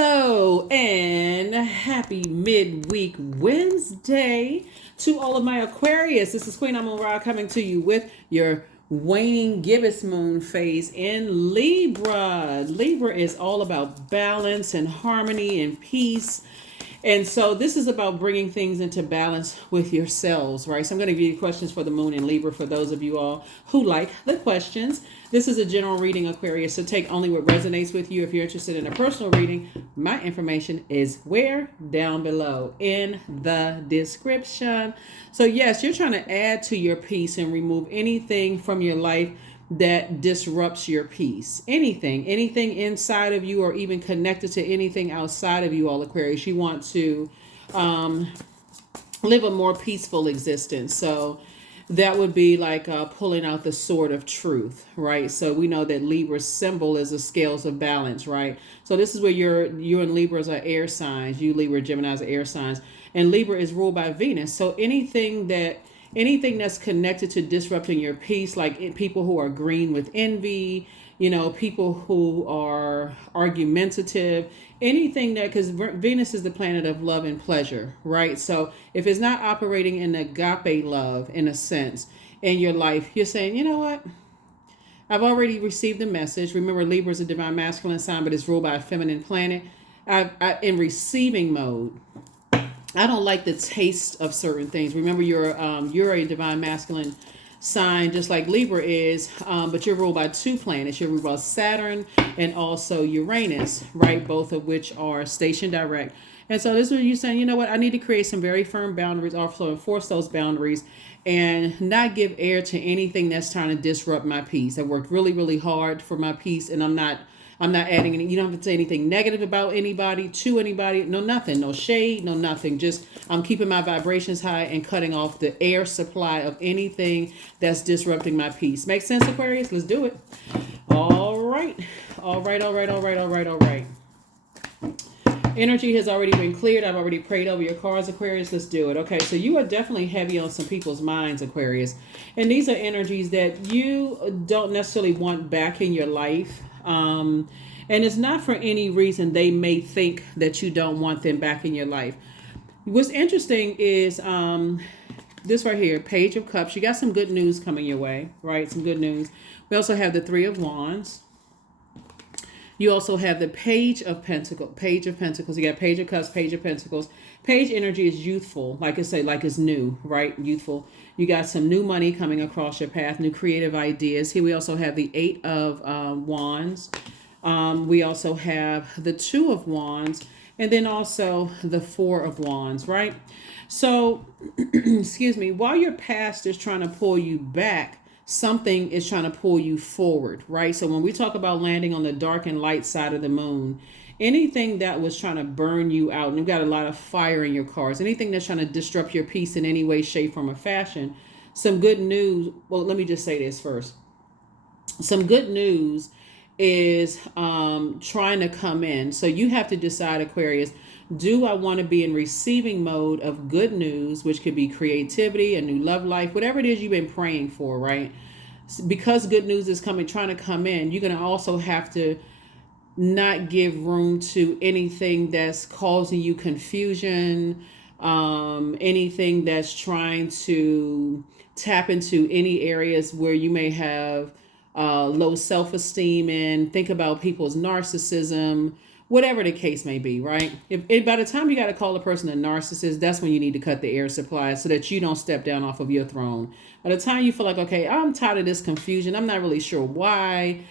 Hello and happy midweek Wednesday to all of my Aquarius. This is Queen Amun Ra coming to you with your waning gibbous moon phase in Libra. Libra is all about balance and harmony and peace. And so this is about bringing things into balance with yourselves, right? So I'm going to give you questions for the moon in Libra for those of you all who like the questions. This is a general reading, Aquarius, so take only what resonates with you. If you're interested in a personal reading, my information is where? Down below in the description. So yes, you're trying to add to your peace and remove anything from your life that disrupts your peace. Anything inside of you or even connected to anything outside of you, all Aquarius. You want to live a more peaceful existence. So that would be like pulling out the sword of truth, right? So we know that Libra's symbol is the scales of balance, right? So this is where you and Libras are air signs. You Libra, Geminis are air signs. And Libra is ruled by Venus. So anything that's connected to disrupting your peace, like people who are green with envy, people who are argumentative, anything that, because Venus is the planet of love and pleasure, right? So if it's not operating in agape love, in a sense, in your life, you're saying, you know what? I've already received the message. Remember, Libra is a divine masculine sign, but it's ruled by a feminine planet. In receiving mode. I don't like the taste of certain things. Remember, you're a divine masculine sign, just like Libra is, but you're ruled by two planets. You're ruled by Saturn and also Uranus, right? Both of which are stationed direct. And so this is where you're saying, you know what? I need to create some very firm boundaries, also enforce those boundaries, and not give air to anything that's trying to disrupt my peace. I worked really, really hard for my peace, and I'm not adding any, you don't have to say anything negative about anybody, to anybody, no nothing, no shade, no nothing. Just I'm keeping my vibrations high and cutting off the air supply of anything that's disrupting my peace. Make sense, Aquarius? Let's do it. All right. Energy has already been cleared. I've already prayed over your cards, Aquarius. Let's do it. Okay, so you are definitely heavy on some people's minds, Aquarius. And these are energies that you don't necessarily want back in your life. And it's not for any reason they may think that you don't want them back in your life. What's interesting is this right here, Page of Cups. You got some good news coming your way, right? Some good news. We also have the Three of Wands. You also have the Page of Pentacles. You got Page of Cups, Page of Pentacles. Page energy is youthful, like I say, like it's new, right? Youthful. You got some new money coming across your path, new creative ideas. Here we also have the Eight of Wands. We also have the Two of Wands, and then also the Four of Wands, right? So, excuse me, while your past is trying to pull you back, something is trying to pull you forward, right? So when we talk about landing on the dark and light side of the moon, anything that was trying to burn you out, and you've got a lot of fire in your cards, anything that's trying to disrupt your peace in any way, shape, form, or fashion, some good news. Well, let me just say this first. Some good news is trying to come in. So you have to decide, Aquarius, do I want to be in receiving mode of good news, which could be creativity, a new love life, whatever it is you've been praying for, right? Because good news is trying to come in, you're going to also have to not give room to anything that's causing you confusion, anything that's trying to tap into any areas where you may have low self-esteem in. Think about people's narcissism, whatever the case may be, right? If by the time you got to call a person a narcissist, that's when you need to cut the air supply so that you don't step down off of your throne. By the time you feel like, okay, I'm tired of this confusion, I'm not really sure why,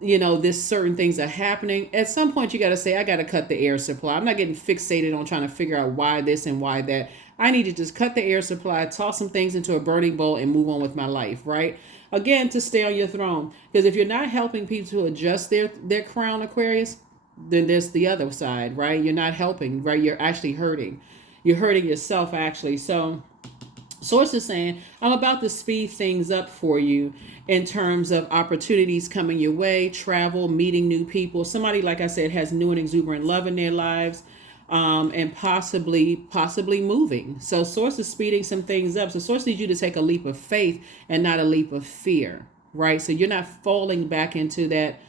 this certain things are happening. At some point, you got to say, I got to cut the air supply. I'm not getting fixated on trying to figure out why this and why that. I need to just cut the air supply, toss some things into a burning bowl, and move on with my life, right? Again, to stay on your throne. Because if you're not helping people to adjust their crown, Aquarius, then there's the other side, right? You're not helping, right? You're actually hurting. You're hurting yourself, actually. So Source is saying, I'm about to speed things up for you in terms of opportunities coming your way, travel, meeting new people. Somebody, like I said, has new and exuberant love in their lives, and possibly moving. So Source is speeding some things up. So Source needs you to take a leap of faith and not a leap of fear, right? So you're not falling back into that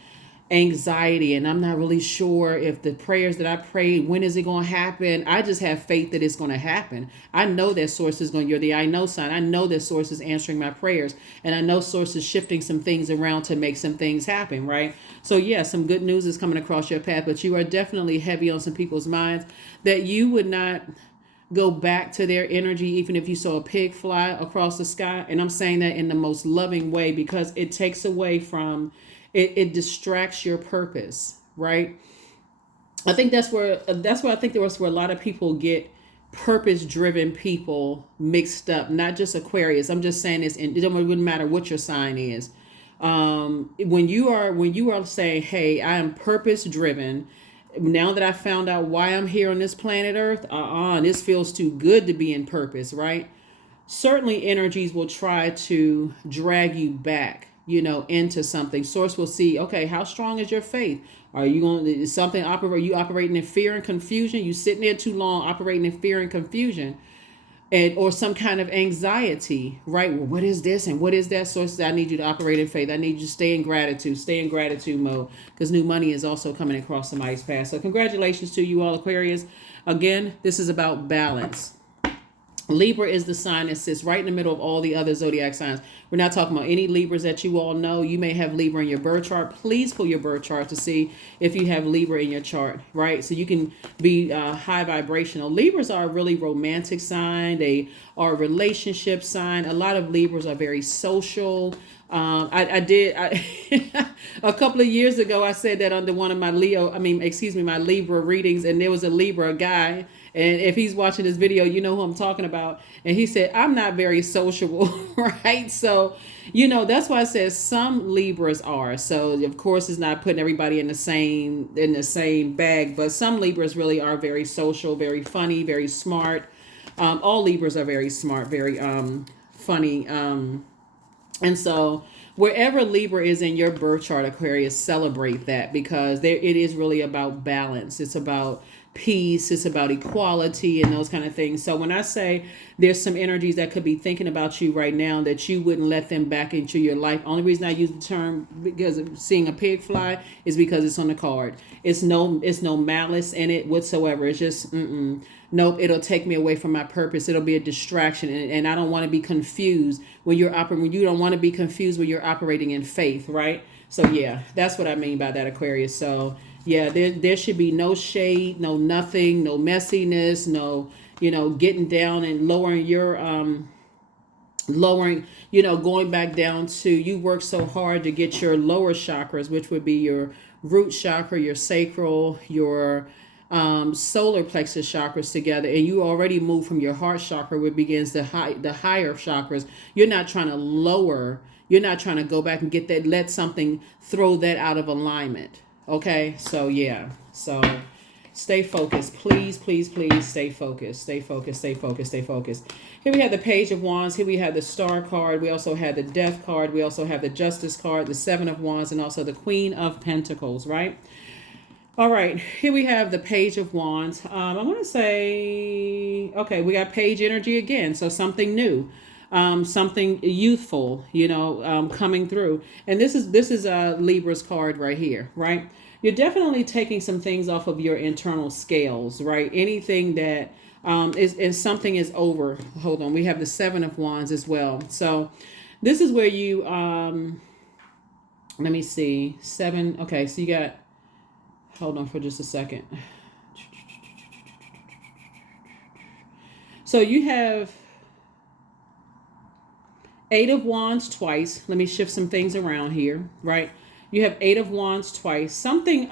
anxiety, and I'm not really sure if the prayers that I prayed, when is it going to happen? I just have faith that it's going to happen. I know that source is going, you're the I know sign. I know that source is answering my prayers, and I know source is shifting some things around to make some things happen, right? So yeah, some good news is coming across your path, but you are definitely heavy on some people's minds that you would not go back to their energy even if you saw a pig fly across the sky. And I'm saying that in the most loving way, because it takes away from it distracts your purpose, right? I think that's where I think there was where a lot of people get purpose driven people mixed up, not just Aquarius. I'm just saying this, and it wouldn't matter what your sign is. When you are saying, hey, I am purpose driven, now that I found out why I'm here on this planet Earth, this feels too good to be in purpose, right? Certainly energies will try to drag you back, into something. Source will see, okay, how strong is your faith? Are you going to something operate? You operating in fear and confusion? You sitting there too long operating in fear and confusion, and or some kind of anxiety, right? Well, what is this and what is that? Source, I need you to operate in faith. I need you to stay in gratitude mode, because new money is also coming across somebody's path. So congratulations to you all, Aquarius. Again, this is about balance. Libra is the sign that sits right in the middle of all the other zodiac signs. We're not talking about any Libras that you all know. You may have Libra in your birth chart. Please pull your birth chart to see if you have Libra in your chart, right? So you can be high vibrational. Libras are a really romantic sign. They are a relationship sign. A lot of Libras are very social. I did a couple of years ago, I said that under one of my my Libra readings, and there was a Libra guy. And if he's watching this video, you know who I'm talking about. And he said, I'm not very sociable, right? So, that's why I said some Libras are. So, of course, it's not putting everybody in the same bag. But some Libras really are very social, very funny, very smart. All Libras are very smart, very funny. And so wherever Libra is in your birth chart, Aquarius, celebrate that, because it is really about balance. It's about peace. It's about equality and those kind of things. So when I say there's some energies that could be thinking about you right now that you wouldn't let them back into your life. Only reason I use the term because of seeing a pig fly is because it's on the card. It's no malice in it whatsoever. It's just, nope, it'll take me away from my purpose. It'll be a distraction. And I don't want to be confused when you're operating. You don't want to be confused when you're operating in faith, right? So yeah, that's what I mean by that, Aquarius. So yeah, there should be no shade, no nothing, no messiness, no, getting down and lowering your, going back down to, you work so hard to get your lower chakras, which would be your root chakra, your sacral, your solar plexus chakras together, and you already move from your heart chakra, which begins the higher chakras. You're not trying to lower, you're not trying to go back and get that, let something throw that out of alignment. Okay, so yeah, so stay focused, please, please, please stay focused, stay focused, stay focused, stay focused. Here we have the Page of Wands. Here we have the Star card. We also have the Death card. We also have the Justice card, the Seven of Wands, and also the Queen of Pentacles, right? All right, here we have the Page of Wands. I want to say, okay, we got page energy again, so something new. Something youthful, coming through. And this is Libra's card right here, right? You're definitely taking some things off of your internal scales, right? Anything that is something is over. Hold on, we have the Seven of Wands as well. So this is where you let me see, seven. Okay, so you got, hold on for just a second. So you have Eight of Wands twice. Let me shift some things around here, right? You have Eight of Wands twice. Something,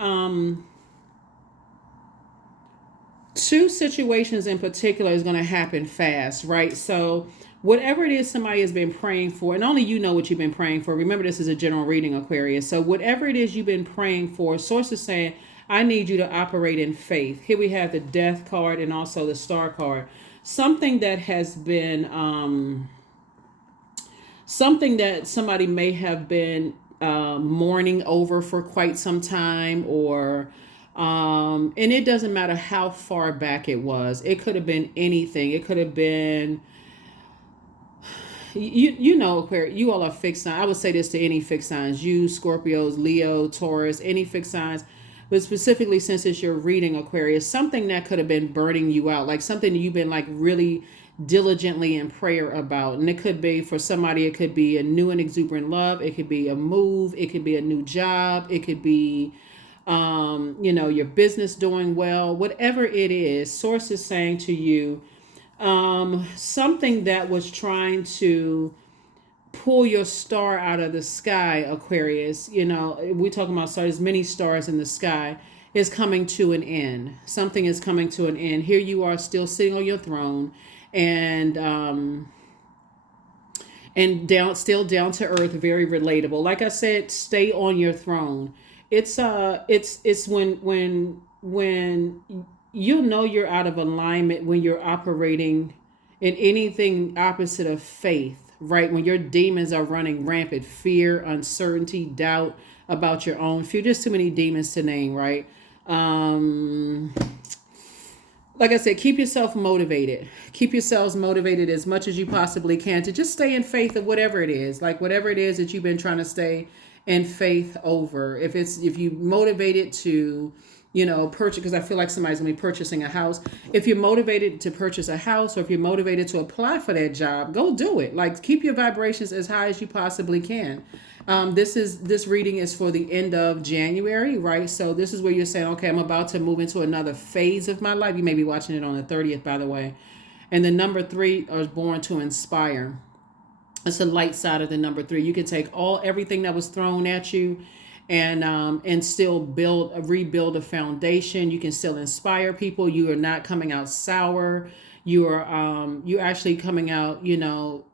two situations in particular is going to happen fast, right? So whatever it is somebody has been praying for, and only you know what you've been praying for. Remember, this is a general reading, Aquarius. So whatever it is you've been praying for, source is saying, I need you to operate in faith. Here we have the Death card and also the Star card. Something that has been, something that somebody may have been mourning over for quite some time, or and it doesn't matter how far back it was. It could have been anything. It could have been you know, Aquarius, you all are fixed signs. I would say this to any fixed signs, you Scorpios, Leo, Taurus, any fixed signs, but specifically since it's your reading, Aquarius, something that could have been burning you out, like something you've been like really diligently in prayer about. And it could be for somebody, it could be a new and exuberant love, it could be a move, it could be a new job, it could be your business doing well, whatever it is. Source is saying to you, something that was trying to pull your star out of the sky, Aquarius. We're talking about stars, many stars in the sky, is coming to an end. Something is coming to an end. Here you are still sitting on your throne, and still down to earth, very relatable. Like I said, stay on your throne. It's when you'll know you're out of alignment when you're operating in anything opposite of faith, right? When your demons are running rampant, fear, uncertainty, doubt about your own future. Just too many demons to name, right? Like I said, keep yourself motivated. Keep yourselves motivated as much as you possibly can to just stay in faith of whatever it is. Like whatever it is that you've been trying to stay in faith over. If you motivated to, purchase, because I feel like somebody's gonna be purchasing a house. If you're motivated to purchase a house, or if you're motivated to apply for that job, go do it. Like keep your vibrations as high as you possibly can. This reading is for the end of January, right? So this is where you're saying, okay, I'm about to move into another phase of my life. You may be watching it on the 30th, by the way. And the number 3 is born to inspire. It's the light side of the number 3. You can take everything that was thrown at you and still rebuild a foundation. You can still inspire people. You are not coming out sour. You're actually coming out,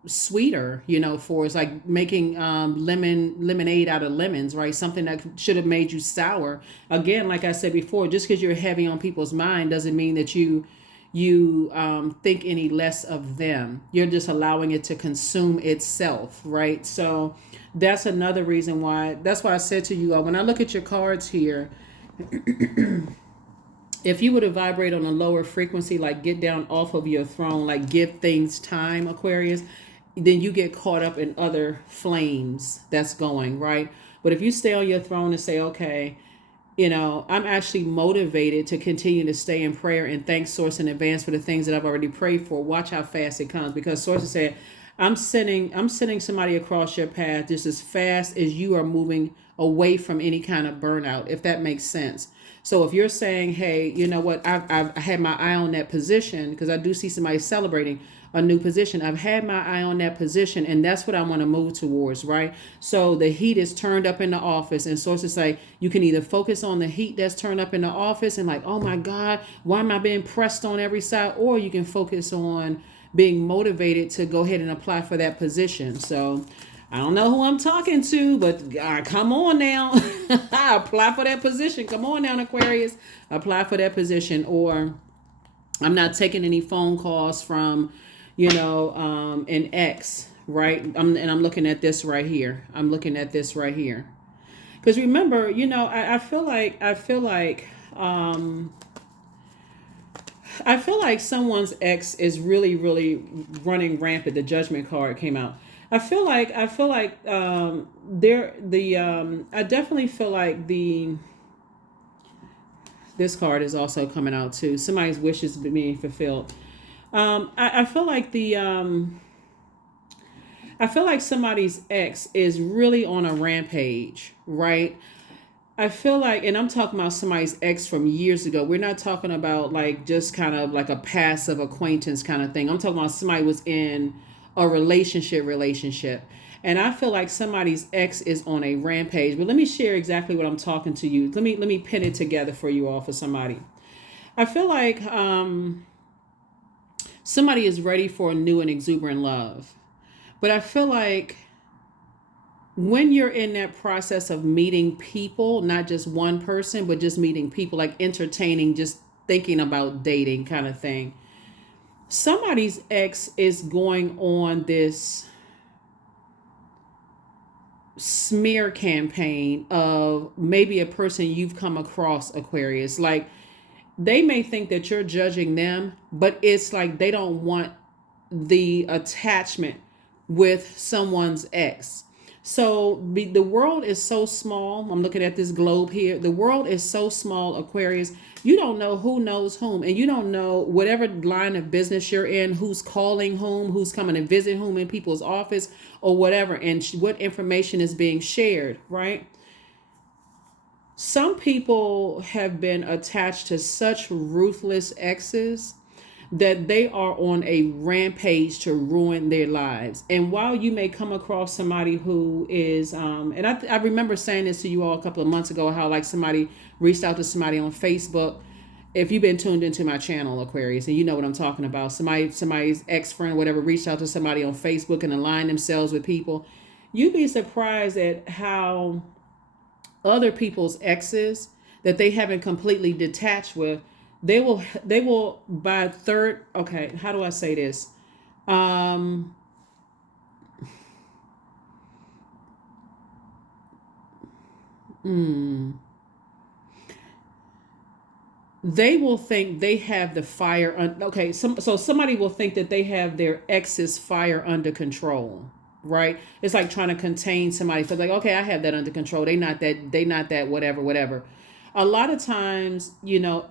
sweeter, for it's like making lemonade out of lemons, right? Something that should have made you sour. Again, like I said before, just because you're heavy on people's mind doesn't mean that you think any less of them. You're just allowing it to consume itself, right? So that's another reason why. That's why I said to you, when I look at your cards here, if you were to vibrate on a lower frequency, like get down off of your throne, like give things time, Aquarius, then you get caught up in other flames that's going, right? But if you stay on your throne and say, okay, I'm actually motivated to continue to stay in prayer and thank Source in advance for the things that I've already prayed for. Watch how fast it comes, because Source is saying, I'm sending somebody across your path just as fast as you are moving away from any kind of burnout, if that makes sense. So if you're saying, hey, you know what, I've had my eye on that position, because I do see somebody celebrating a new position. I've had my eye on that position, and that's what I want to move towards, right? So the heat is turned up in the office, and sources say you can either focus on the heat that's turned up in the office and like, oh my God, why am I being pressed on every side? Or you can focus on being motivated to go ahead and apply for that position. So I don't know who I'm talking to, but come on now. Apply for that position. Come on now, Aquarius. Apply for that position. Or I'm not taking any phone calls from, an ex, right? I'm looking at this right here. Because remember, I feel like someone's ex is really, really running rampant. The Judgment card came out. I definitely feel like this card is also coming out too. Somebody's wishes being fulfilled. I feel like somebody's ex is really on a rampage, right? I feel like, and I'm talking about somebody's ex from years ago. We're not talking about like just kind of like a passive acquaintance kind of thing. I'm talking about somebody was in a relationship. And I feel like somebody's ex is on a rampage. But let me share exactly what I'm talking to you. Let me pin it together for you all, for somebody. I feel like somebody is ready for a new and exuberant love. But I feel like when you're in that process of meeting people, not just one person, but just meeting people, like entertaining, just thinking about dating kind of thing, somebody's ex is going on this smear campaign of maybe a person you've come across, Aquarius. Like they may think that you're judging them, but it's like they don't want the attachment with someone's ex. So the world is so small. I'm looking at this globe here. The world is so small, Aquarius. You don't know who knows whom, and you don't know whatever line of business you're in, who's calling whom, who's coming to visit whom in people's office or whatever, and what information is being shared, right? Some people have been attached to such ruthless exes that they are on a rampage to ruin their lives. And while you may come across somebody who is, and I remember saying this to you all a couple of months ago, how like somebody reached out to somebody on Facebook. If you've been tuned into my channel, Aquarius, and you know what I'm talking about, somebody's ex-friend, whatever, reached out to somebody on Facebook and aligned themselves with people. You'd be surprised at how other people's exes that they haven't completely detached with, they will by third, okay, how do I say this? Um mm, they will think they have the fire okay, so somebody will think that they have their ex's fire under control, right? It's like trying to contain somebody. So like, okay, I have that under control. They not that whatever. A lot of times,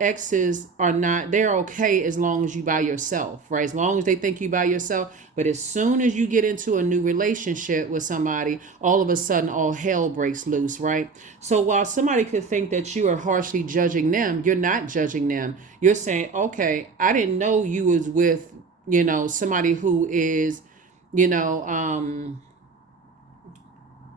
exes are not, they're okay as long as you by yourself, right? As long as they think you by yourself. But as soon as you get into a new relationship with somebody, all of a sudden all hell breaks loose, right? So while somebody could think that you are harshly judging them, you're not judging them. You're saying, okay, I didn't know you was with, somebody who is, you know,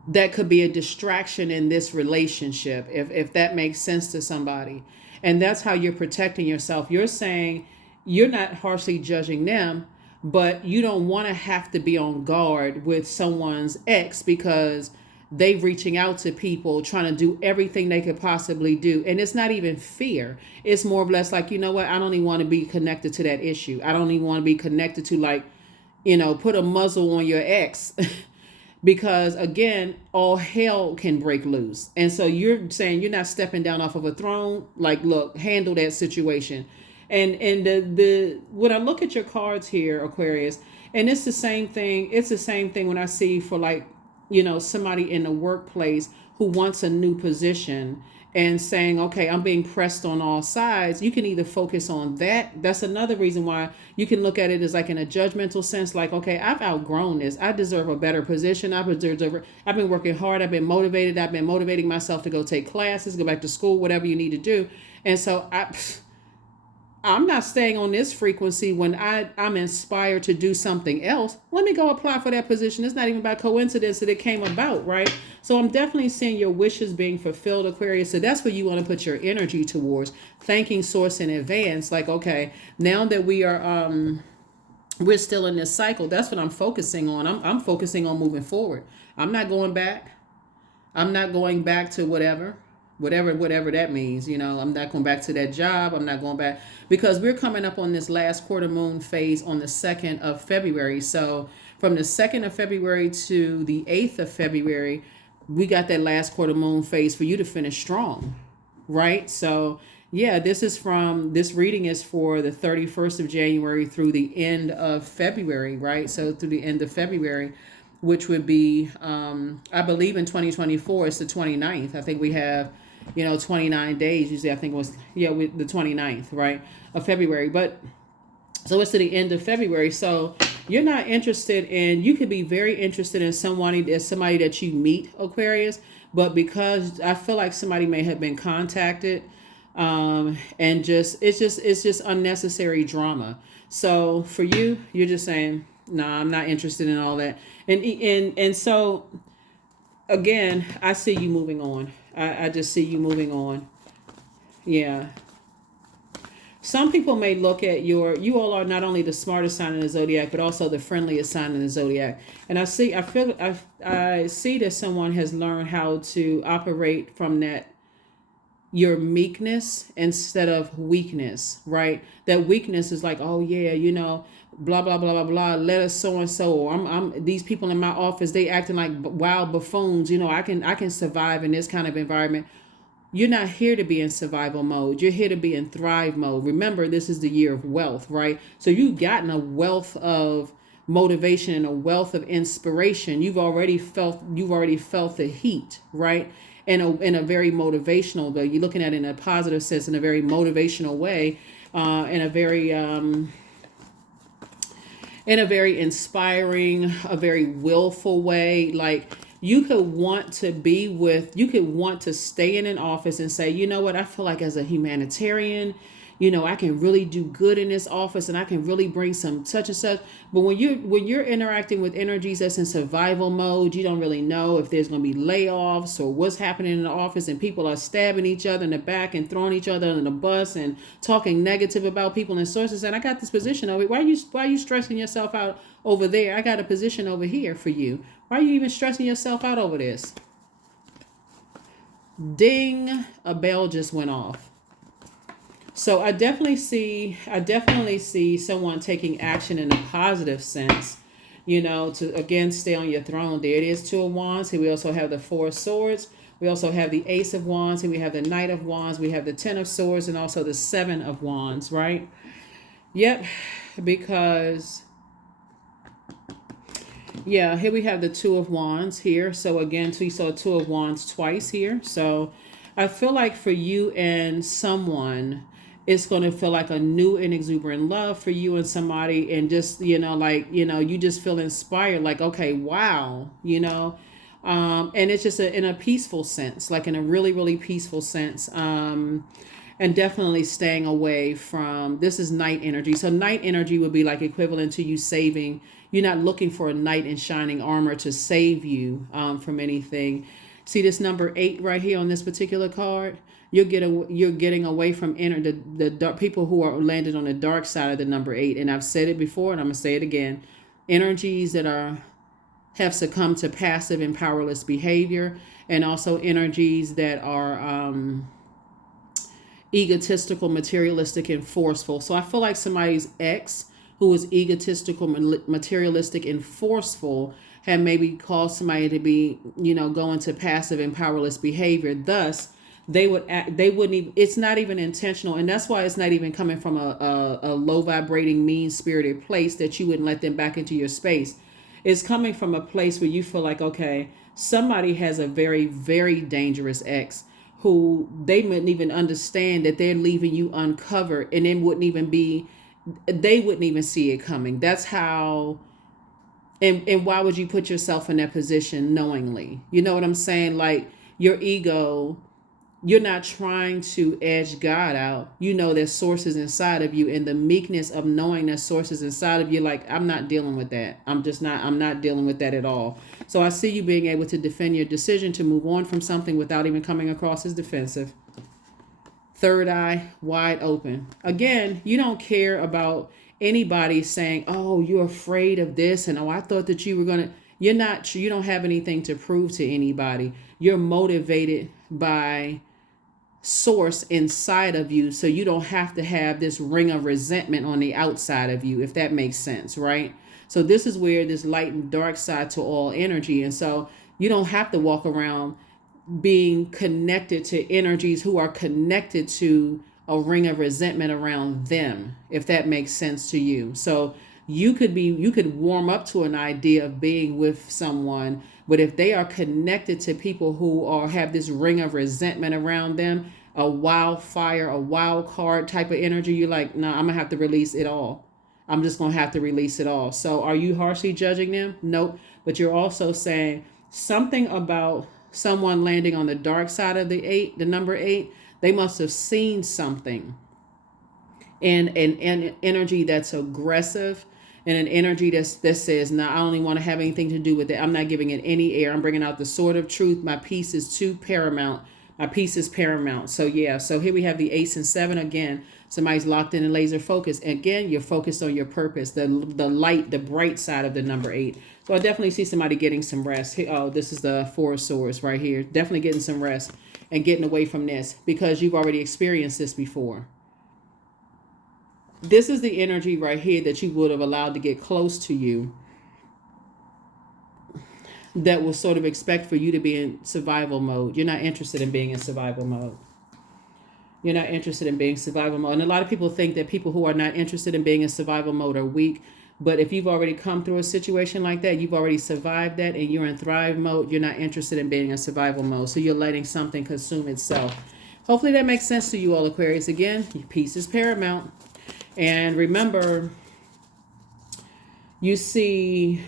that could be a distraction in this relationship, if that makes sense to somebody. And that's how you're protecting yourself. You're saying you're not harshly judging them, but you don't want to have to be on guard with someone's ex because they reaching out to people trying to do everything they could possibly do. And it's not even fear. It's more or less like, you know what, I don't even want to be connected to that issue. I don't even want to be connected to, like, put a muzzle on your ex. Because again, all hell can break loose. And so you're saying you're not stepping down off of a throne. Like, look, handle that situation. And the when I look at your cards here, Aquarius, and it's the same thing. It's the same thing when I see for, like, somebody in the workplace who wants a new position and saying, okay, I'm being pressed on all sides. You can either focus on that. That's another reason why you can look at it as like in a judgmental sense, like, okay, I've outgrown this. I deserve a better position. I've been working hard. I've been motivated. I've been motivating myself to go take classes, go back to school, whatever you need to do. And so I'm not staying on this frequency when I'm inspired to do something else. Let me go apply for that position. It's not even by coincidence that it came about, right? So I'm definitely seeing your wishes being fulfilled, Aquarius. So that's where you want to put your energy towards, thanking Source in advance. Like, okay, now that we're still in this cycle, that's what I'm focusing on. I'm focusing on moving forward. I'm not going back. I'm not going back to whatever that means. I'm not going back to that job. I'm not going back because we're coming up on this last quarter moon phase on the 2nd of February. So from the 2nd of February to the 8th of February, we got that last quarter moon phase for you to finish strong, right? So yeah, this reading is for the 31st of January through the end of February, right? So through the end of February, which would be, I believe in 2024, it's the 29th. I think we have, 29 days. Usually I think it was, with the 29th, right, of February. But so it's to the end of February. So you're not interested in, you could be very interested in somebody that you meet, Aquarius, but because I feel like somebody may have been contacted, and it's just unnecessary drama. So for you, you're just saying, no, I'm not interested in all that. And so again, I see you moving on. I just see you moving on. Yeah. Some people may look at you all are not only the smartest sign in the zodiac, but also the friendliest sign in the zodiac. And I see that someone has learned how to operate from that, your meekness instead of weakness, right? That weakness is like, oh yeah, blah blah blah blah blah. Let us so and so. Or I'm these people in my office, they acting like wild buffoons. I can survive in this kind of environment. You're not here to be in survival mode. You're here to be in thrive mode. Remember, this is the year of wealth, right? So you've gotten a wealth of motivation and a wealth of inspiration. You've already felt the heat, right? In a very motivational, though you're looking at it in a positive sense, in a very motivational way, in a very inspiring, a very willful way. Like you could want to stay in an office and say, you know what, I feel like as a humanitarian, I can really do good in this office and I can really bring some such and such. But when you're interacting with energies that's in survival mode, you don't really know if there's going to be layoffs or what's happening in the office, and people are stabbing each other in the back and throwing each other in the bus and talking negative about people and sources. And I got this position over. Why are you stressing yourself out over there? I got a position over here for you. Why are you even stressing yourself out over this? Ding, a bell just went off. So I definitely see someone taking action in a positive sense, to again stay on your throne. There it is, 2 of Wands. Here we also have the 4 of Swords. We also have the Ace of Wands. Here we have the Knight of Wands. We have the 10 of Swords and also the 7 of Wands, right? Yep, because here we have the 2 of Wands here. So again, we saw 2 of Wands twice here. So I feel like for you and someone, it's going to feel like a new and exuberant love for you and somebody, and just, you just feel inspired, like, okay, wow, and it's just in a peaceful sense, like in a really, really peaceful sense. And definitely staying away from, this is night energy. So night energy would be like equivalent to you saving. You're not looking for a knight in shining armor to save you from anything. See this number 8 right here on this particular card? You're getting away from the dark people who are landed on the dark side of the number 8. And I've said it before and I'm going to say it again. Energies that have succumbed to passive and powerless behavior, and also energies that are egotistical, materialistic, and forceful. So I feel like somebody's ex who is egotistical, materialistic, and forceful have maybe caused somebody to be, go into passive and powerless behavior. Thus, they wouldn't even, it's not even intentional. And that's why it's not even coming from a low vibrating, mean spirited place that you wouldn't let them back into your space. It's coming from a place where you feel like, okay, somebody has a very, very dangerous ex who they wouldn't even understand that they're leaving you uncovered, and they wouldn't even see it coming. That's how. And why would you put yourself in that position knowingly? You know what I'm saying? Like your ego, you're not trying to edge God out. You know there's sources inside of you, and the meekness of knowing there's sources inside of you, like, I'm not dealing with that. I'm not dealing with that at all. So I see you being able to defend your decision to move on from something without even coming across as defensive. Third eye wide open. Again, you don't care about anybody saying, oh, you're afraid of this, and oh, I thought that you were going to. You don't have anything to prove to anybody. You're motivated by source inside of you, so you don't have to have this ring of resentment on the outside of you, if that makes sense, right? So this is where this light and dark side to all energy. And so you don't have to walk around being connected to energies who are connected to a ring of resentment around them, if that makes sense to you. So you could warm up to an idea of being with someone, but if they are connected to people who have this ring of resentment around them, a wildfire, a wild card type of energy, you're like, no, I'm gonna have to release it all. I'm just gonna have to release it all. So are you harshly judging them? Nope. But you're also saying something about someone landing on the dark side of the number 8. They must have seen something in an energy that's aggressive, and an energy that says, no, I only want to have anything to do with it. I'm not giving it any air. I'm bringing out the sword of truth. My peace is too paramount. My peace is paramount. So yeah, so here we have the Ace and 7 again. Somebody's locked in and laser focused. Again, you're focused on your purpose, the light, the bright side of the number 8. So I definitely see somebody getting some rest. Oh, this is the 4 of Swords right here. Definitely getting some rest and getting away from this, because you've already experienced this before. This is the energy right here that you would have allowed to get close to you, that will sort of expect for you to be in survival mode. You're not interested in being in survival mode. You're not interested in being survival mode. And a lot of people think that people who are not interested in being in survival mode are weak. But if you've already come through a situation like that, you've already survived that, and you're in thrive mode, you're not interested in being in survival mode. So you're letting something consume itself. Hopefully that makes sense to you all, Aquarius. Again, peace is paramount. And remember, you see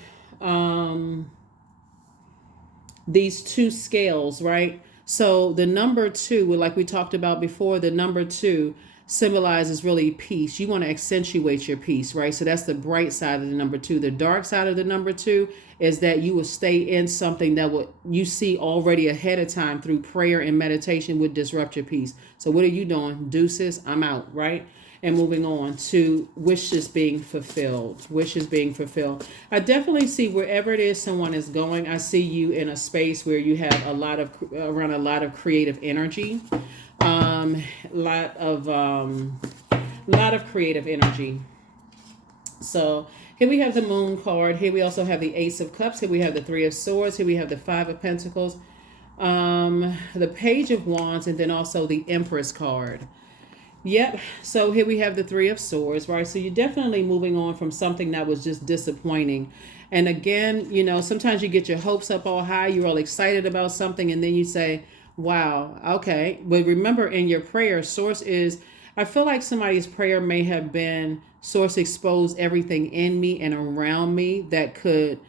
these two scales, right? So the number 2, like we talked about before, the number 2 symbolizes really peace. You want to accentuate your peace, right? So that's the bright side of the number 2. The dark side of the number 2 is that you will stay in something that what you see already ahead of time through prayer and meditation would disrupt your peace. So what are you doing? Deuces, I'm out, right? And moving on to wishes being fulfilled. Wishes being fulfilled. I definitely see wherever it is someone is going, I see you in a space where you have around a lot of creative energy. Lot of creative energy. So here we have the Moon card. Here we also have the Ace of Cups. Here we have the Three of Swords. Here we have the Five of Pentacles. The Page of Wands, and then also the Empress card. Yep. So here we have the Three of Swords, right? So you're definitely moving on from something that was just disappointing. And again, you know, sometimes you get your hopes up all high. You're all excited about something, and then you say, wow, okay. But remember, in your prayer, source is, I feel like somebody's prayer may have been, source expose everything in me and around me that could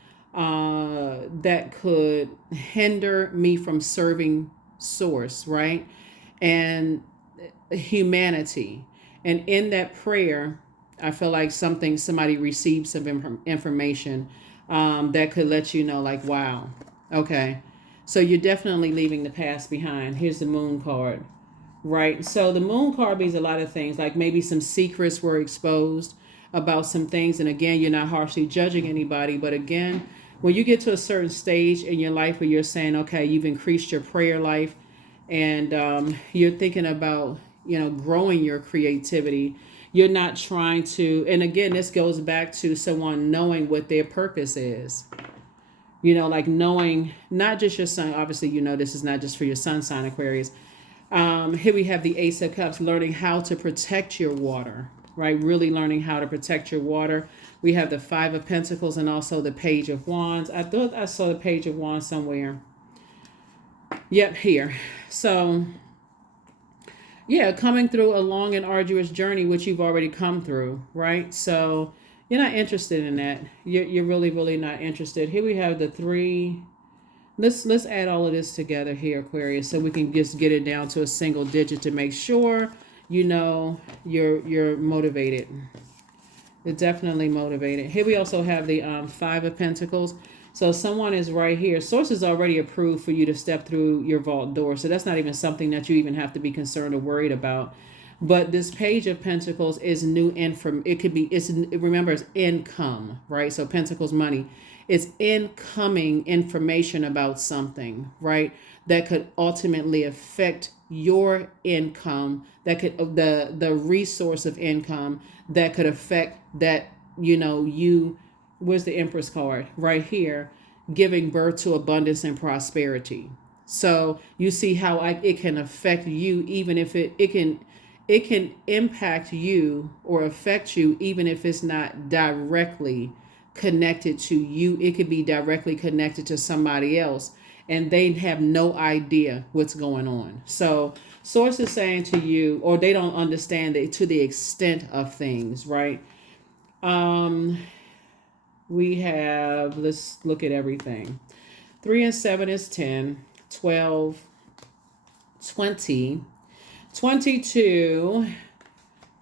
hinder me from serving source, right? And humanity. And in that prayer, I feel like somebody received some information that could let you know, like, wow, okay. So you're definitely leaving the past behind. Here's the Moon card, right? So the Moon card means a lot of things, like maybe some secrets were exposed about some things. And again, you're not harshly judging anybody. But again, when you get to a certain stage in your life where you're saying, okay, you've increased your prayer life, and you're thinking about, you know, growing your creativity, you're not trying to, and again, this goes back to someone knowing what their purpose is. You know, like knowing not just your son, obviously, you know, this is not just for your sun sign, Aquarius. Here we have the Ace of Cups, learning how to protect your water, right? Really learning how to protect your water. We have the Five of Pentacles and also the Page of Wands. I thought I saw the Page of Wands somewhere. Yep, here. So, yeah, coming through a long and arduous journey, which you've already come through, right? So you're not interested in that. You're really, really not interested. Here we have the 3. Let's add all of this together here, Aquarius, so we can just get it down to a single digit to make sure you know you're motivated. You're definitely motivated. Here we also have the 5 of Pentacles. So someone is right here. Source is already approved for you to step through your vault door. So that's not even something that you even have to be concerned or worried about. But this Page of Pentacles is new info. It could be, remember, it's income, right? So Pentacles, money. It's incoming information about something, right? That could ultimately affect your income, that could, the resource of income that could affect that, you know, you, where's the Empress card? Right here, giving birth to abundance and prosperity. So you see how it can affect you, even if it can impact you or affect you, even if it's not directly connected to you. It could be directly connected to somebody else, and they have no idea what's going on. So source is saying to you, or they don't understand it to the extent of things, right? We have, let's look at everything. 3 and 7 is 10, 12, 20, 22,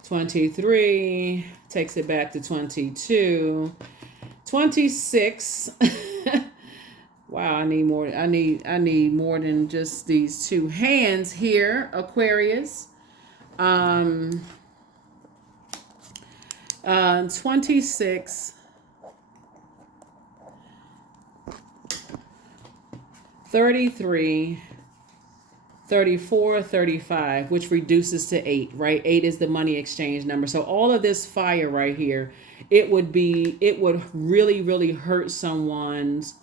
23, takes it back to 22, 26. Wow, I need more. I need more than just these 2 hands here, Aquarius. 26, 33, 34, 35, which reduces to 8, right? 8 is the money exchange number. So all of this fire right here, it would really, really hurt someone's,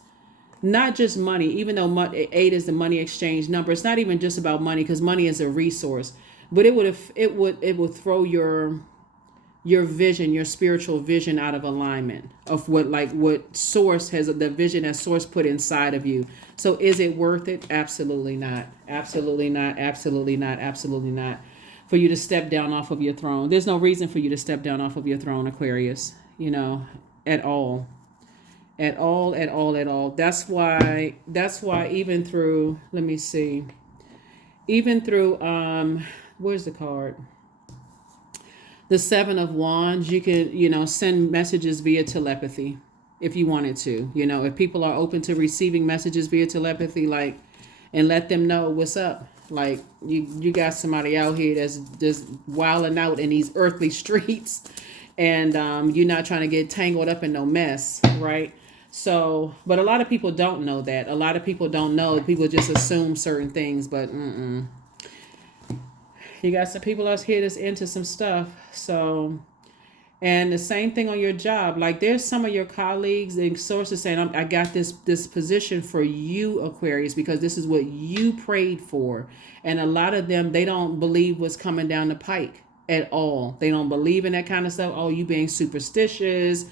not just money, even though 8 is the money exchange number. It's not even just about money, because money is a resource, but it would throw your your vision, your spiritual vision out of alignment of what source has, the vision that source put inside of you. So is it worth it? Absolutely not. Absolutely not. Absolutely not. Absolutely not. For you to step down off of your throne. There's no reason for you to step down off of your throne, Aquarius, at all. At all, at all, at all. That's why even through, let me see. Even through where's the card? The Seven of Wands, you can, send messages via telepathy if you wanted to. If people are open to receiving messages via telepathy, and let them know what's up. Like you got somebody out here that's just wilding out in these earthly streets, and you're not trying to get tangled up in no mess, right? So, but a lot of people don't know that. A lot of people don't know. People just assume certain things, but you got some people out here that's into some stuff. So, and the same thing on your job. Like there's some of your colleagues and sources saying, I got this position for you, Aquarius, because this is what you prayed for. And a lot of them, they don't believe what's coming down the pike at all. They don't believe in that kind of stuff. Oh, you being superstitious,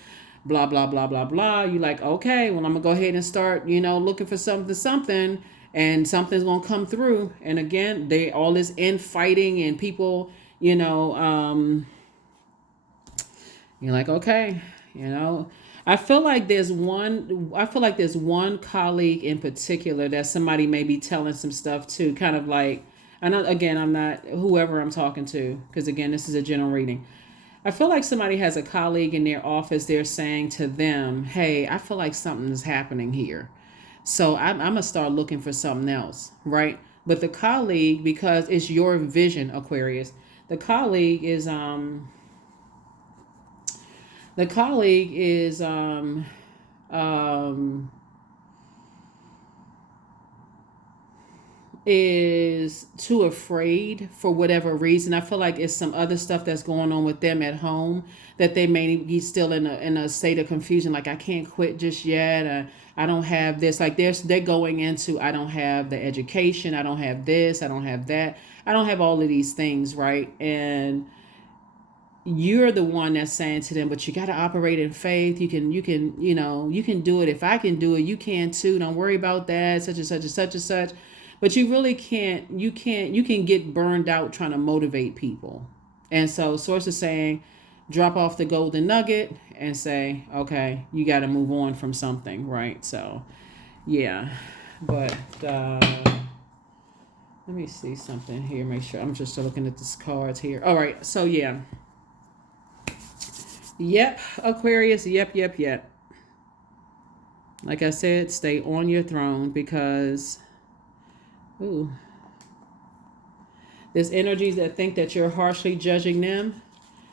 blah, blah, blah, blah, blah. You like, okay, well, I'm going to go ahead and start, looking for something, and something's going to come through. And again, they all this infighting and people, you're like, okay, I feel like there's one colleague in particular that somebody may be telling some stuff to, kind of like, I know, again, I'm not whoever I'm talking to, because again, this is a general reading. I feel like somebody has a colleague in their office, they're saying to them, hey, I feel like something is happening here. So I'm going to start looking for something else, right? But the colleague, because it's your vision, Aquarius, the colleague is is too afraid for whatever reason. I feel like it's some other stuff that's going on with them at home that they may be still in a state of confusion. Like, I can't quit just yet. I don't have this. Like they're going into, I don't have the education. I don't have this. I don't have that. I don't have all of these things, right? And you're the one that's saying to them, but you got to operate in faith. You can you can do it. If I can do it, you can too. Don't worry about that, such and such and such and such. But you really can't, you can get burned out trying to motivate people. And so source is saying, drop off the golden nugget and say, okay, you got to move on from something, right? So yeah, but let me see something here, make sure I'm just looking at this cards here. All right, so yeah. Yep, Aquarius, yep. Like I said, stay on your throne, because there's energies that think that you're harshly judging them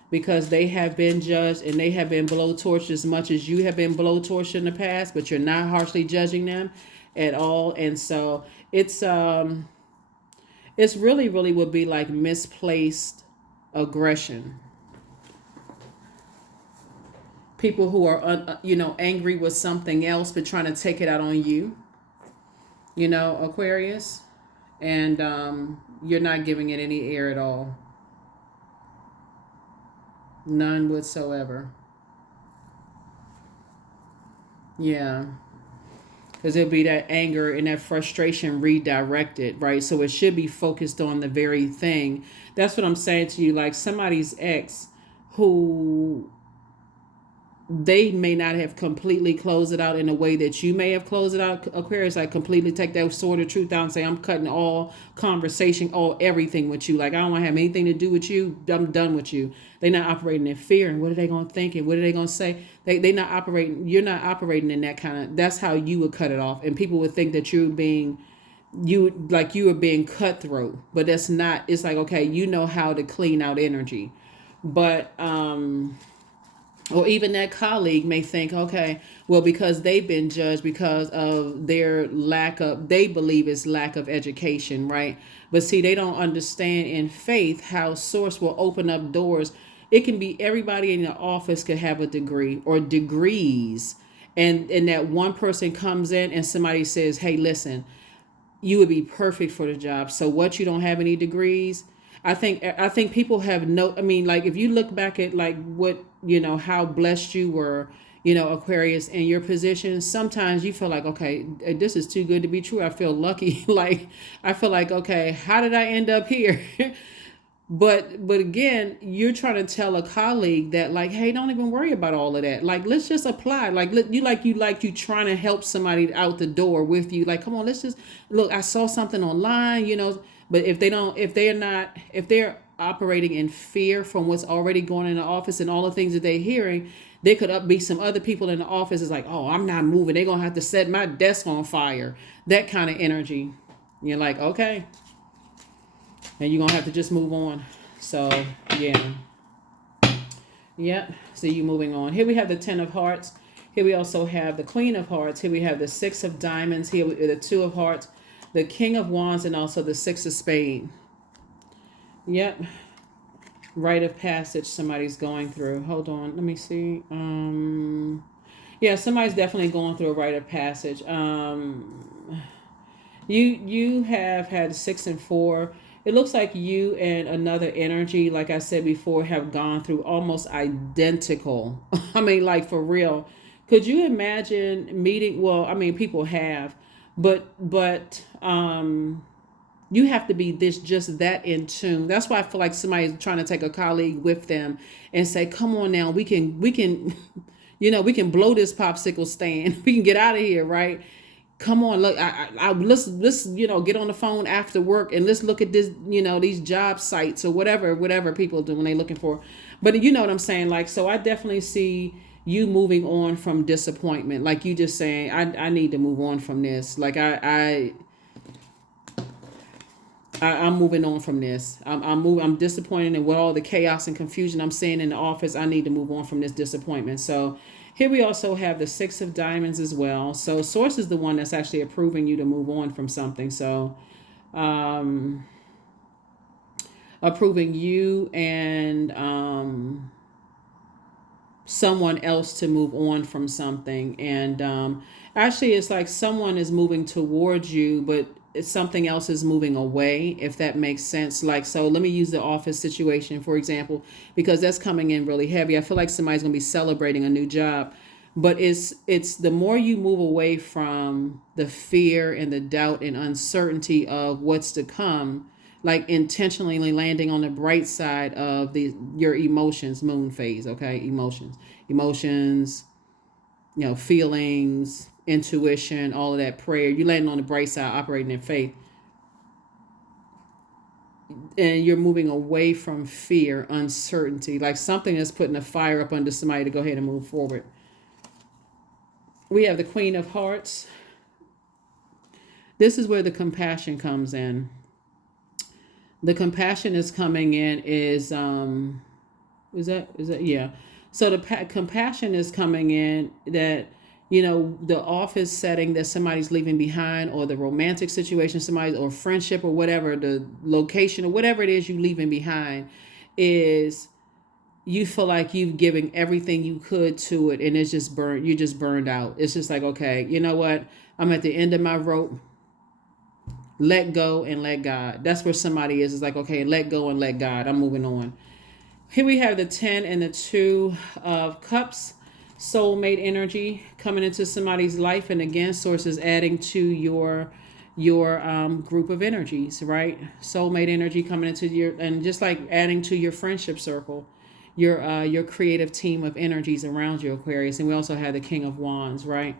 because they have been judged and they have been blowtorched as much as you have been blowtorched in the past, but you're not harshly judging them at all. And so it's really would be like misplaced aggression. People who are, angry with something else, but trying to take it out on you, Aquarius. And you're not giving it any air at all. None whatsoever. Yeah. Because it'll be that anger and that frustration redirected, right? So it should be focused on the very thing. That's what I'm saying to you. Like somebody's ex who they may not have completely closed it out in a way that you may have closed it out, Aquarius. Like completely take that sword of truth out and say, I'm cutting all conversation, all everything with you. Like, I don't want to have anything to do with you. I'm done with you. They're not operating in fear. And what are they going to think? And what are they going to say? They not operating. You're not operating in that kind of, that's how you would cut it off. And people would think that you were being cutthroat, but that's not. It's like, okay, you know how to clean out energy. But, or even that colleague may think, okay, well, because they've been judged because of their they believe it's lack of education, right? But see, they don't understand in faith how source will open up doors. It can be everybody in the office could have a degree or degrees. And that one person comes in and somebody says, hey, listen, you would be perfect for the job. So what, you don't have any degrees? I think people have no, I mean, like if you look back at like what, how blessed you were, Aquarius, in your position, sometimes you feel like, okay, this is too good to be true. I feel lucky. Like I feel like, okay, how did I end up here? But again, you're trying to tell a colleague that, like, hey, don't even worry about all of that. Like, let's just apply. Like, you trying to help somebody out the door with you. Like, come on, let's just look. I saw something online, But if they're operating in fear from what's already going in the office and all the things that they're hearing, there could be some other people in the office is like, oh, I'm not moving. They're gonna have to set my desk on fire. That kind of energy. You're like, okay. And you're going to have to just move on. So, yeah. Yep. So you moving on. Here we have the 10 of hearts. Here we also have the Queen of Hearts. Here we have the 6 of diamonds. Here the 2 of hearts, the King of wands, and also the 6 of spades. Yep. Rite of passage somebody's going through. Hold on. Let me see. Yeah, somebody's definitely going through a rite of passage. You have had 6 and 4. It looks like you and another energy, like I said before, have gone through almost identical. I mean, like for real. Could you imagine meeting? Well, I mean, people have, but you have to be just that in tune. That's why I feel like somebody's trying to take a colleague with them and say, "Come on now, we can, we can blow this popsicle stand. We can get out of here, right? Come on, look, let's get on the phone after work and let's look at this, these job sites or whatever people do when they're looking for." But you know what I'm saying? Like, so I definitely see you moving on from disappointment. Like you just saying, I need to move on from this. Like I'm moving on from this. I'm disappointed in what all the chaos and confusion I'm seeing in the office. I need to move on from this disappointment. So here we also have the 6 of diamonds as well. So source is the one that's actually approving you to move on from something. So approving you and someone else to move on from something. And actually it's like someone is moving towards you, but something else is moving away, if that makes sense. Like, so let me use the office situation, for example, because that's coming in really heavy. I feel like somebody's going to be celebrating a new job, but it's the more you move away from the fear and the doubt and uncertainty of what's to come, like intentionally landing on the bright side of your emotions, moon phase. Okay. Emotions, feelings, intuition, all of that, prayer. You landing on the bright side, operating in faith. And you're moving away from fear, uncertainty, like something that's putting a fire up under somebody to go ahead and move forward. We have the Queen of Hearts. This is where the compassion comes in. The compassion is coming in is that yeah. So the compassion is coming in that, the office setting that somebody's leaving behind, or the romantic situation, or friendship, or whatever, the location or whatever it is you leaving behind, is you feel like you've given everything you could to it, and it's just you just burned out. It's just like, okay, you know what? I'm at the end of my rope. Let go and let God. That's where somebody is. It's like, okay, let go and let God. I'm moving on. Here we have the 10 and the 2 of cups. Soulmate energy coming into somebody's life, and again, source is adding to your group of energies, right? Soulmate energy coming into and just like adding to your friendship circle, your creative team of energies around you, Aquarius. And we also have the King of Wands, right?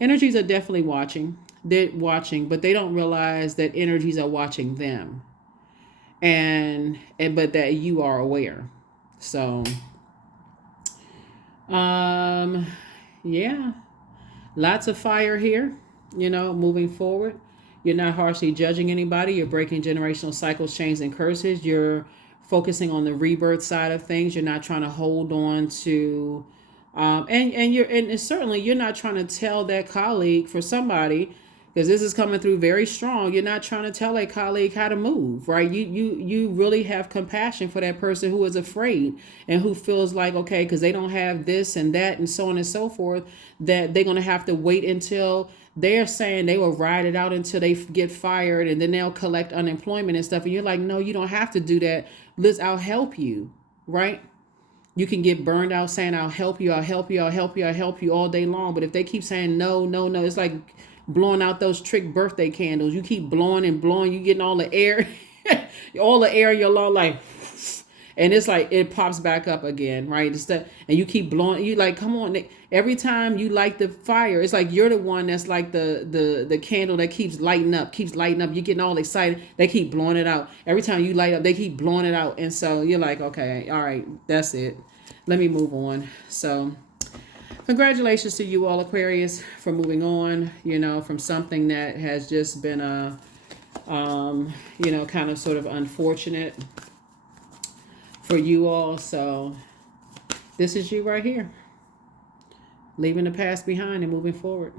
Energies are definitely watching. They're watching, but they don't realize that energies are watching them, but that you are aware. So yeah, lots of fire here, moving forward. You're not harshly judging anybody. You're breaking generational cycles, chains, and curses. You're focusing on the rebirth side of things. You're not trying to hold on to, and certainly you're not trying to tell that colleague, for somebody, because this is coming through very strong. You're not trying to tell a colleague how to move, right? You really have compassion for that person who is afraid and who feels like, okay, because they don't have this and that and so on and so forth, that they're going to have to wait until they're saying they will ride it out until they get fired and then they'll collect unemployment and stuff. And you're like, no, you don't have to do that. I'll help you, right? You can get burned out saying, I'll help you, I'll help you, I'll help you, I'll help you all day long. But if they keep saying no, no, no, it's like blowing out those trick birthday candles. You keep blowing and blowing, you getting all the air, all the air in your lung, like, and it's like it pops back up again, right? And you keep blowing. You like, come on. Every time you light the fire, it's like you're the one that's like the candle that keeps lighting up. You're getting all excited. They keep blowing it out. Every time you light up, they keep blowing it out. And so you're like, okay, all right, that's it. Let me move on. So congratulations to you all, Aquarius, for moving on, from something that has just been kind of sort of unfortunate for you all. So this is you right here, leaving the past behind and moving forward,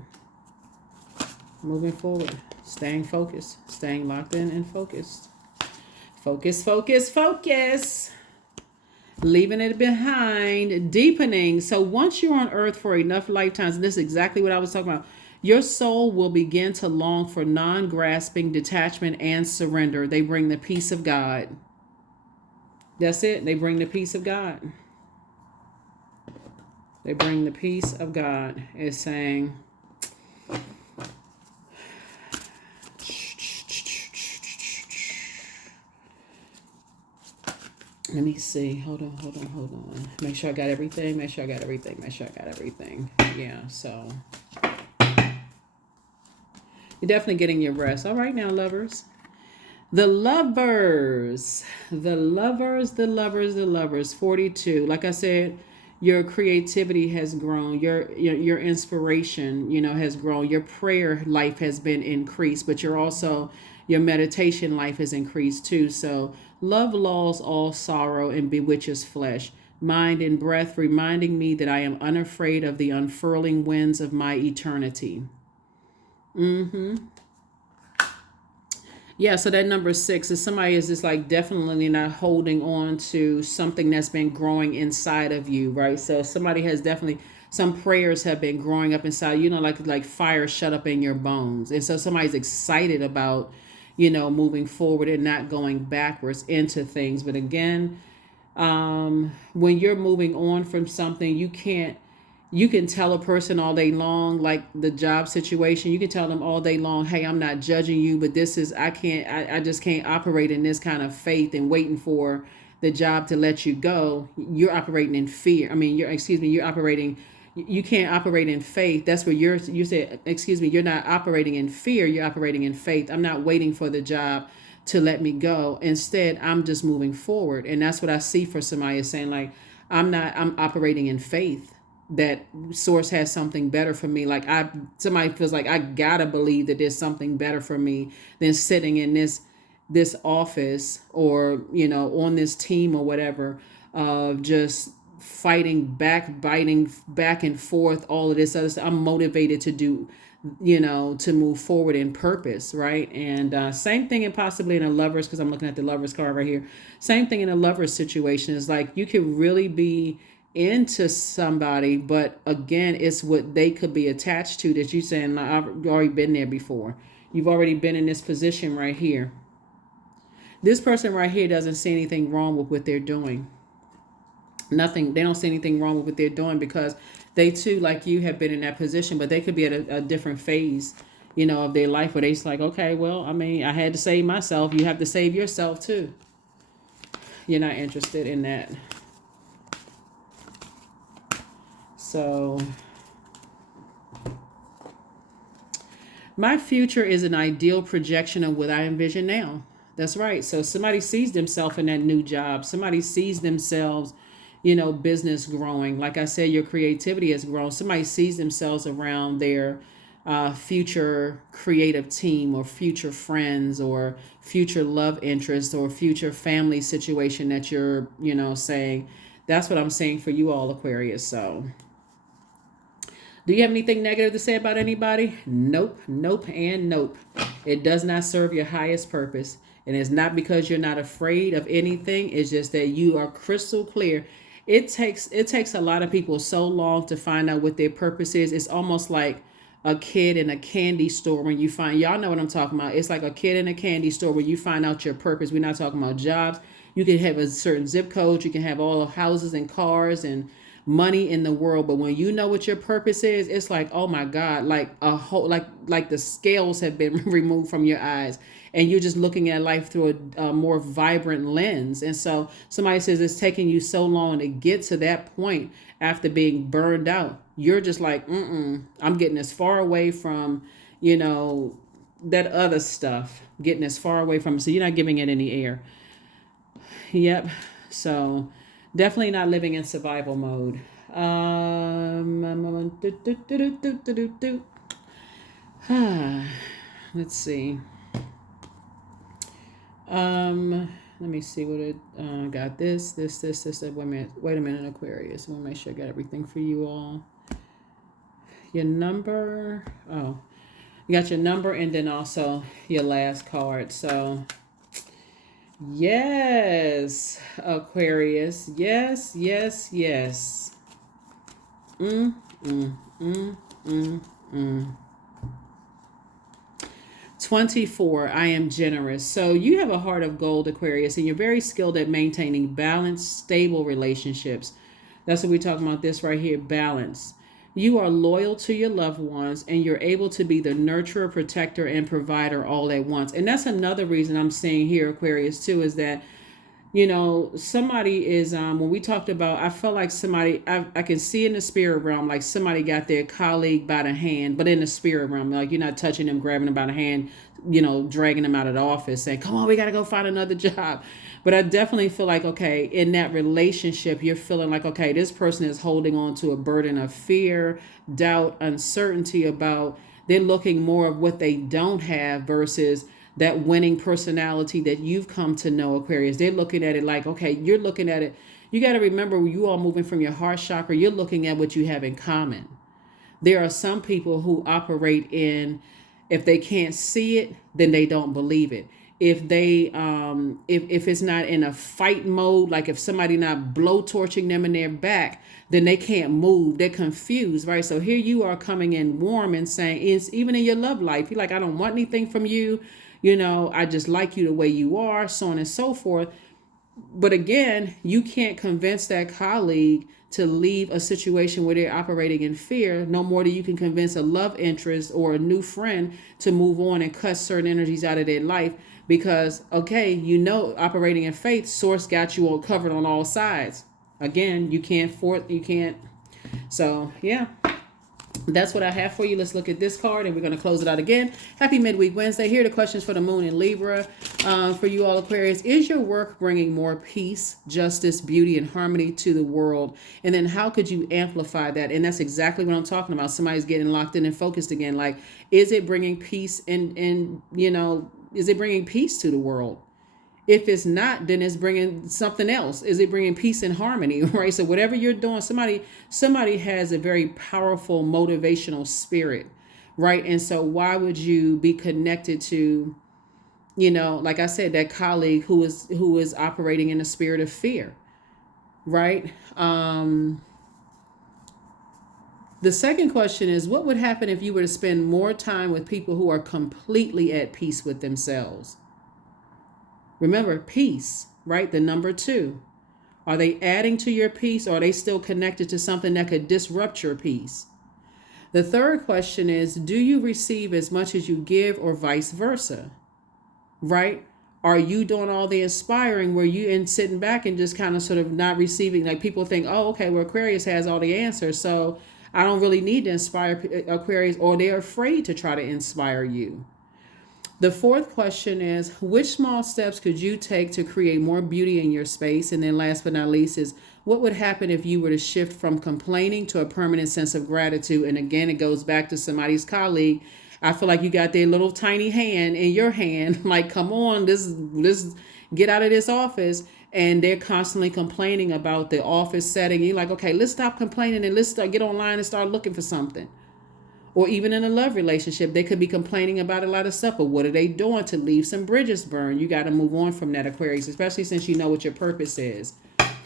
staying focused, staying locked in and focused. Focus. Leaving it behind, deepening. So once you're on earth for enough lifetimes, and this is exactly what I was talking about, your soul will begin to long for non-grasping detachment and surrender. They bring the peace of God. That's it. They bring the peace of God. They bring the peace of God. It's saying, let me see. Hold on. Make sure I got everything. Yeah, so you're definitely getting your rest. All right now, lovers. The lovers. 42. Like I said, your creativity has grown. Your inspiration, has grown. Your prayer life has been increased, but your meditation life has increased too. So love lulls all sorrow and bewitches flesh, mind and breath, reminding me that I am unafraid of the unfurling winds of my eternity. Yeah, so that number 6 is somebody is just like definitely not holding on to something that's been growing inside of you, right? So somebody has definitely, some prayers have been growing up inside, like fire shut up in your bones. And so somebody's excited about, moving forward and not going backwards into things. But again, when you're moving on from something, you can tell a person all day long, like the job situation, you can tell them all day long, hey, I'm not judging you, but I just can't operate in this kind of faith and waiting for the job to let you go. You're operating in fear. You can't operate in faith. That's where you said, you're not operating in fear. You're operating in faith. I'm not waiting for the job to let me go. Instead, I'm just moving forward. And that's what I see for somebody is saying, like, I'm operating in faith that source has something better for me. Like somebody feels like I gotta believe that there's something better for me than sitting in this office or, on this team or whatever, of just fighting back, biting back and forth, all of this other stuff. I'm motivated to do, to move forward in purpose, right? And same thing and possibly in a lover's, because I'm looking at the lover's card right here. Same thing in a lover's situation is like you could really be into somebody, but again, it's what they could be attached to that you're saying, I've already been there before. You've already been in this position right here. This person right here doesn't see anything wrong with what they're doing. Nothing. They don't see anything wrong with what they're doing because they too, like you, have been in that position, but they could be at a different phase, of their life where they're like, okay, well, I had to save myself. You have to save yourself too. You're not interested in that. So my future is an ideal projection of what I envision now. That's right. So somebody sees themselves in that new job. Somebody sees themselves, business growing. Like I said, your creativity has grown. Somebody sees themselves around their future creative team or future friends or future love interest or future family situation that you're, saying. That's what I'm saying for you all, Aquarius. So Do you have anything negative to say about anybody? Nope, nope, and nope. It does not serve your highest purpose. And it's not because you're not afraid of anything. It's just that you are crystal clear. It takes a lot of people so long to find out what their purpose is. It's almost like a kid in a candy store when you find, y'all know what I'm talking about. It's like a kid in a candy store where you find out your purpose. We're not talking about jobs. You can have a certain zip code. You can have all the houses and cars and money in the world, but when you know what your purpose is, it's like, oh my God, like a whole, like the scales have been removed from your eyes, and you're just looking at life through a more vibrant lens. And so somebody says it's taking you so long to get to that point after being burned out. You're just like, I'm getting as far away from, you know, that other stuff, getting as far away from it. So you're not giving it any air. Yep. So definitely not living in survival mode. Let's see. Let me see what it got. This. Wait a minute, Aquarius. I want to make sure I got everything for you all. Your number. Oh, you got your number and then also your last card. So. Yes, Aquarius. Yes, yes, yes. Mm, mm, mm, mm, mm. 24, I am generous. So you have a heart of gold, Aquarius, and you're very skilled at maintaining balanced, stable relationships. That's what we're talking about this right here, balance. You are loyal to your loved ones, and you're able to be the nurturer, protector, and provider all at once. And that's another reason I'm saying here, Aquarius, too, is that, you know, somebody is, when we talked about, I felt like somebody, I can see in the spirit realm, like somebody got their colleague by the hand, but in the spirit realm, like you're not touching them, grabbing them by the hand, you know, dragging them out of the office, saying, come on, we got to go find another job. But I definitely feel like, okay, in that relationship, you're feeling like, okay, this person is holding on to a burden of fear, doubt, uncertainty about, they're looking more of what they don't have versus that winning personality that you've come to know, Aquarius. They're looking at it like, okay, you're looking at it. You got to remember, you all moving from your heart chakra, you're looking at what you have in common. There are some people who operate in, if they can't see it, then they don't believe it. If they if it's not in a fight mode, like if somebody not blowtorching them in their back, then they can't move. They're confused, right? So here you are coming in warm and saying, it's even in your love life, you're like, I don't want anything from you. You know, I just like you the way you are, so on and so forth. But again, you can't convince that colleague to leave a situation where they're operating in fear no more than you can convince a love interest or a new friend to move on and cut certain energies out of their life. Because, okay, you know, operating in faith, source got you all covered on all sides. Again, you can't. So, yeah. That's what I have for you. Let's look at this card and we're going to close it out again. Happy Midweek Wednesday. Here are the questions for the moon in Libra. For you all Aquarius, is your work bringing more peace, justice, beauty, and harmony to the world? And then how could you amplify that? And that's exactly what I'm talking about. Somebody's getting locked in and focused again. Like, is it bringing peace and you know, is it bringing peace to the world? If it's not, then it's bringing something else. Is it bringing peace and harmony, right? So whatever you're doing, somebody has a very powerful motivational spirit, right? And so why would you be connected to, you know, like I said, that colleague who is operating in a spirit of fear, right? The second question is, what would happen if you were to spend more time with people who are completely at peace with themselves? Remember, peace, right? The number 2. Are they adding to your peace, or are they still connected to something that could disrupt your peace? The third question is, do you receive as much as you give, or vice versa? Right? Are you doing all the inspiring where you in sitting back and just kind of sort of not receiving? Like people think, oh, okay, well, Aquarius has all the answers, so I don't really need to inspire Aquarius, or they're afraid to try to inspire you. The fourth question is, which small steps could you take to create more beauty in your space? And then last but not least is, what would happen if you were to shift from complaining to a permanent sense of gratitude? And again, it goes back to somebody's colleague. I feel like you got their little tiny hand in your hand, like, come on, this get out of this office. and they're constantly complaining about the office setting. You're like, okay, let's stop complaining and let's start get online and start looking for something. Or even in a love relationship, they could be complaining about a lot of stuff, but what are they doing to leave some bridges burned? You got to move on from that, Aquarius, especially since you know what your purpose is.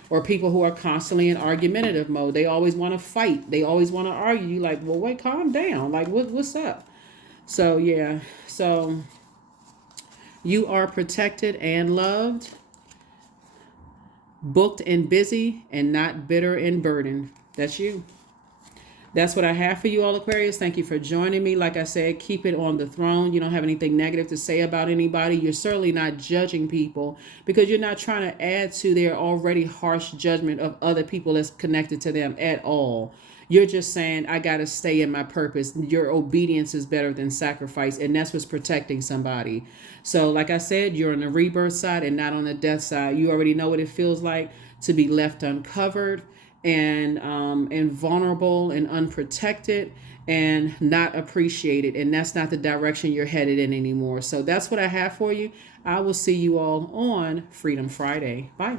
Or people who are constantly in argumentative mode. They always want to fight. They always want to argue. You like, well, wait, calm down. Like, what's up? So, yeah. So, you are protected and loved, booked and busy, and not bitter and burdened. That's you. That's what I have for you all, Aquarius. Thank you for joining me. Like I said, keep it on the throne. You don't have anything negative to say about anybody. You're certainly not judging people because you're not trying to add to their already harsh judgment of other people that's connected to them at all. You're just saying, I got to stay in my purpose. Your obedience is better than sacrifice. And that's what's protecting somebody. So like I said, you're on the rebirth side and not on the death side. You already know what it feels like to be left uncovered and vulnerable and unprotected and not appreciated. And that's not the direction you're headed in anymore. So that's what I have for you. I will see you all on Freedom Friday. Bye.